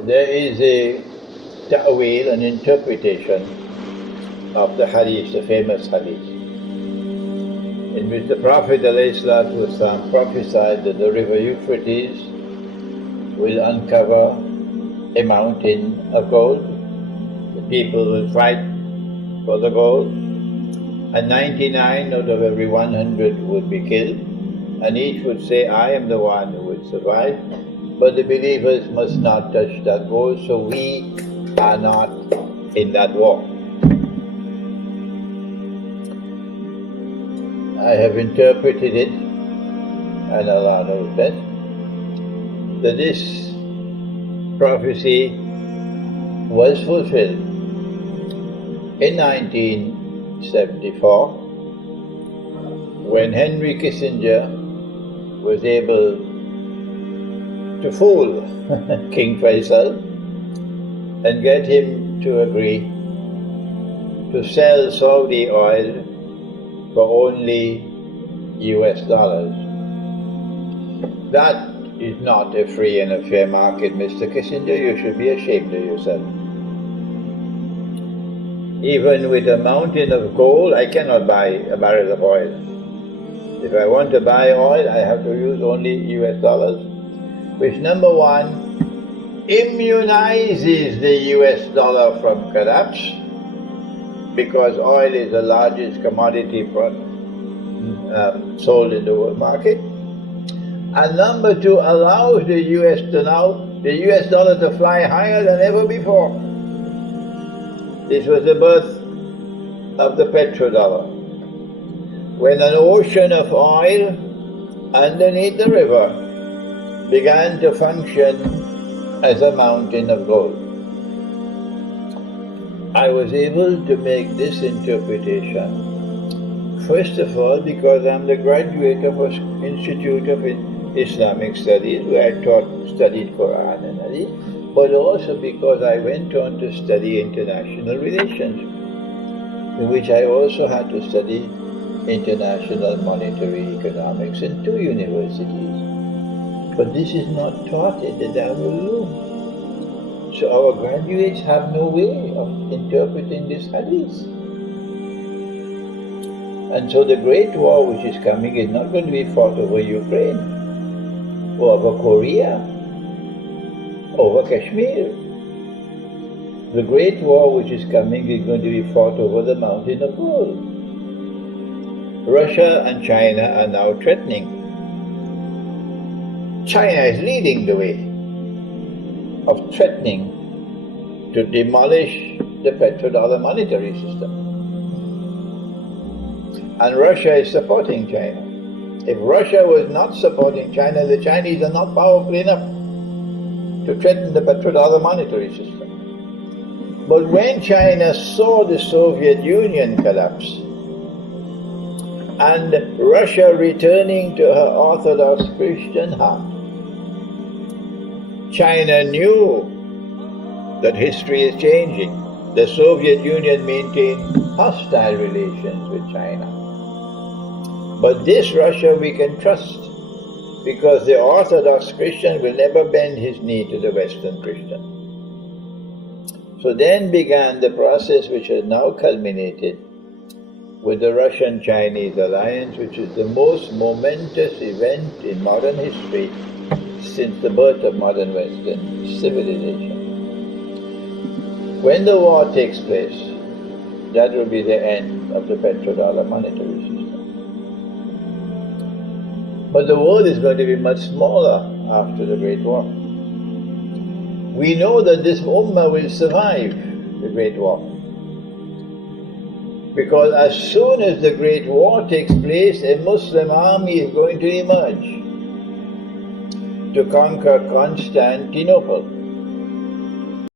there is a ta'wil, an interpretation of the hadith, the famous hadith, in which the Prophet ﷺ prophesied that the river Euphrates will uncover a mountain of gold. The people will fight for the gold, and 99 out of every 100 would be killed, and each would say, I am the one who would survive, but the believers must not touch that gold, so we are not in that war. I have interpreted it, and Allah knows best, that this prophecy was fulfilled in 1974 when Henry Kissinger was able to fool King Faisal and get him to agree to sell Saudi oil for only US dollars. That is not a free and a fair market, Mr. Kissinger. You should be ashamed of yourself. Even with a mountain of gold, I cannot buy a barrel of oil. If I want to buy oil, I have to use only US dollars, which, number one, immunizes the US dollar from collapse, because oil is the largest commodity sold in the world market. And number two, allows the US dollar to fly higher than ever before. This was the birth of the petrodollar, when an ocean of oil underneath the river began to function as a mountain of gold. I was able to make this interpretation, first of all, because I'm the graduate of an Institute of Islamic Studies, where I studied Quran and Hadith, but also because I went on to study international relations, in which I also had to study international monetary economics in 2 universities. But this is not taught in the Darul Uloom. So our graduates have no way of interpreting this hadith. And so the great war which is coming is not going to be fought over Ukraine, or over Korea, over Kashmir. The great war which is coming is going to be fought over the mountain of gold. Russia and China are now threatening. China is leading the way of threatening to demolish the petrodollar monetary system. And Russia is supporting China. If Russia was not supporting China, the Chinese are not powerful enough to threaten the petrodollar monetary system. But when China saw the Soviet Union collapse, and Russia returning to her Orthodox Christian heart, China knew that history is changing. The Soviet Union maintained hostile relations with China. But this Russia we can trust, because the Orthodox Christian will never bend his knee to the Western Christian. So then began the process which has now culminated with the Russian-Chinese alliance, which is the most momentous event in modern history since the birth of modern Western civilization. When the war takes place, that will be the end of the petrodollar monetary system. But the world is going to be much smaller after the Great War. We know that this Ummah will survive the Great War, because as soon as the Great War takes place, a Muslim army is going to emerge to conquer Constantinople.